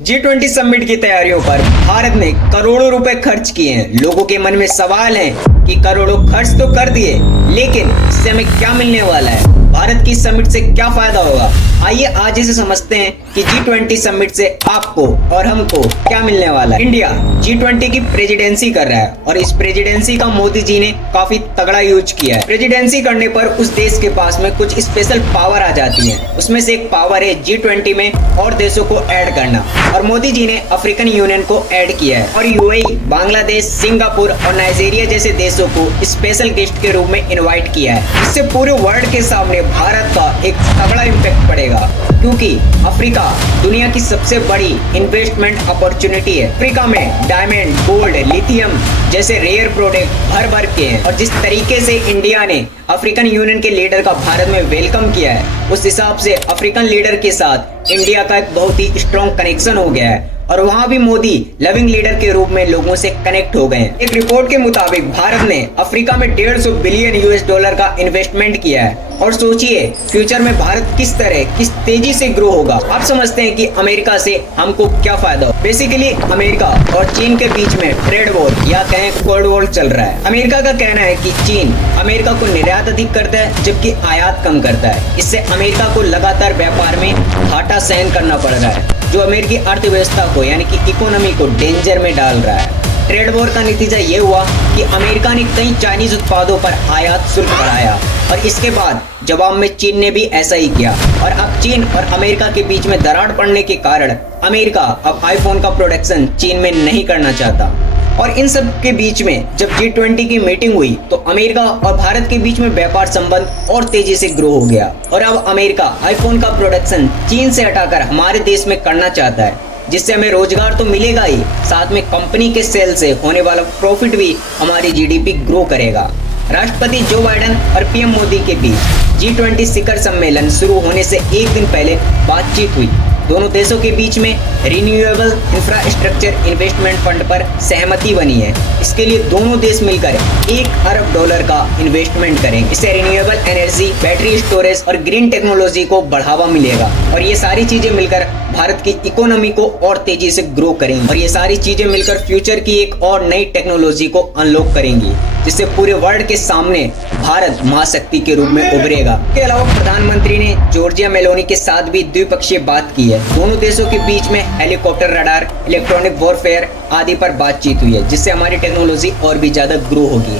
G20 summit की तैयारियों पर भारत ने करोड़ों रुपए खर्च किए हैं। लोगों के मन में सवाल है कि करोड़ों खर्च तो कर दिए, लेकिन इससे हमें क्या मिलने वाला है? भारत की समिट से क्या फायदा होगा? आइए आज इसे समझते हैं कि G20 समिट से आपको और हमको क्या मिलने वाला है। इंडिया G20 की प्रेसिडेंसी कर रहा है और इस प्रेसिडेंसी का मोदी जी ने काफी तगड़ा यूज किया है। प्रेसिडेंसी करने पर उस देश के पास में कुछ स्पेशल पावर आ जाती है। उसमें से एक पावर है G20 में और देशों को ऐड करना, और मोदी जी ने अफ्रीकन यूनियन को ऐड किया है और यूएई, बांग्लादेश, सिंगापुर और नाइजीरिया जैसे देशों को स्पेशल गेस्ट के रूप में इनवाइट किया है। इससे पूरे वर्ल्ड के सामने भारत का एक तगड़ा इम्पैक्ट पड़ेगा, क्योंकि अफ्रीका दुनिया की सबसे बड़ी इन्वेस्टमेंट अपॉर्चुनिटी है। अफ्रीका में डायमंड, गोल्ड, लिथियम जैसे रेयर प्रोडक्ट भर भर के हैं, और जिस तरीके से इंडिया ने अफ्रीकन यूनियन के लीडर का भारत में वेलकम किया है, उस हिसाब से अफ्रीकन लीडर के साथ इंडिया का एक बहुत ही स्ट्रॉन्ग कनेक्शन हो गया है और वहां भी मोदी लविंग लीडर के रूप में लोगों से कनेक्ट हो गए हैं। एक रिपोर्ट के मुताबिक भारत ने अफ्रीका में 150 बिलियन यूएस डॉलर का इन्वेस्टमेंट किया है, और सोचिए फ्यूचर में भारत किस तेजी से ग्रो होगा। आप समझते हैं कि अमेरिका से हमको क्या फायदा हो? बेसिकली अमेरिका और चीन के बीच में ट्रेड वॉर या कहें कोल्ड वॉर चल रहा है। अमेरिका का कहना है कि चीन अमेरिका को निर्यात अधिक करता है जबकि आयात कम करता है। इससे अमेरिका को लगातार व्यापार में घाटा सहन करना पड़ रहा है, जो अमेरिकी अर्थव्यवस्था को यानी कि इकोनॉमी को डेंजर में डाल रहा है। ट्रेड वॉर का नतीजा ये हुआ कि अमेरिका ने कई चाइनीज उत्पादों पर आयात शुल्क बढ़ाया, और इसके बाद जवाब में चीन ने भी ऐसा ही किया, और अब चीन और अमेरिका के बीच में दरार पड़ने के कारण अमेरिका अब आईफोन का प्रोडक्शन चीन में नहीं करना चाहता। और इन सब के बीच में जब G20 की मीटिंग हुई तो अमेरिका और भारत के बीच में व्यापार संबंध और तेजी से ग्रो हो गया, और अब अमेरिका आईफोन का प्रोडक्शन चीन से हटाकर हमारे देश में करना चाहता है, जिससे हमें रोजगार तो मिलेगा ही, साथ में कंपनी के सेल से होने वाला प्रॉफिट भी हमारी जीडीपी ग्रो करेगा। राष्ट्रपति जो बाइडेन और पीएम मोदी के बीच G20 शिखर सम्मेलन शुरू होने से एक दिन पहले बातचीत हुई। दोनों देशों के बीच में रिन्यूएबल इंफ्रास्ट्रक्चर इन्वेस्टमेंट फंड पर सहमति बनी है। इसके लिए दोनों देश मिलकर $1 अरब का इन्वेस्टमेंट करेंगे। इससे रिन्यूएबल एनर्जी, बैटरी स्टोरेज और ग्रीन टेक्नोलॉजी को बढ़ावा मिलेगा, और ये सारी चीजें मिलकर भारत की इकोनॉमी को और तेजी से ग्रो करेंगी, और ये सारी चीजें मिलकर फ्यूचर की एक और नई टेक्नोलॉजी को अनलॉक करेंगी, जिससे पूरे वर्ल्ड के सामने भारत महाशक्ति के रूप में उभरेगा। इसके अलावा प्रधानमंत्री ने जॉर्जिया मेलोनी के साथ भी द्विपक्षीय बात की है। दोनों देशों के बीच में हेलीकॉप्टर, रडार, इलेक्ट्रॉनिक वॉरफेयर आदि पर बातचीत हुई है, जिससे हमारी टेक्नोलॉजी और भी ज्यादा ग्रो होगी।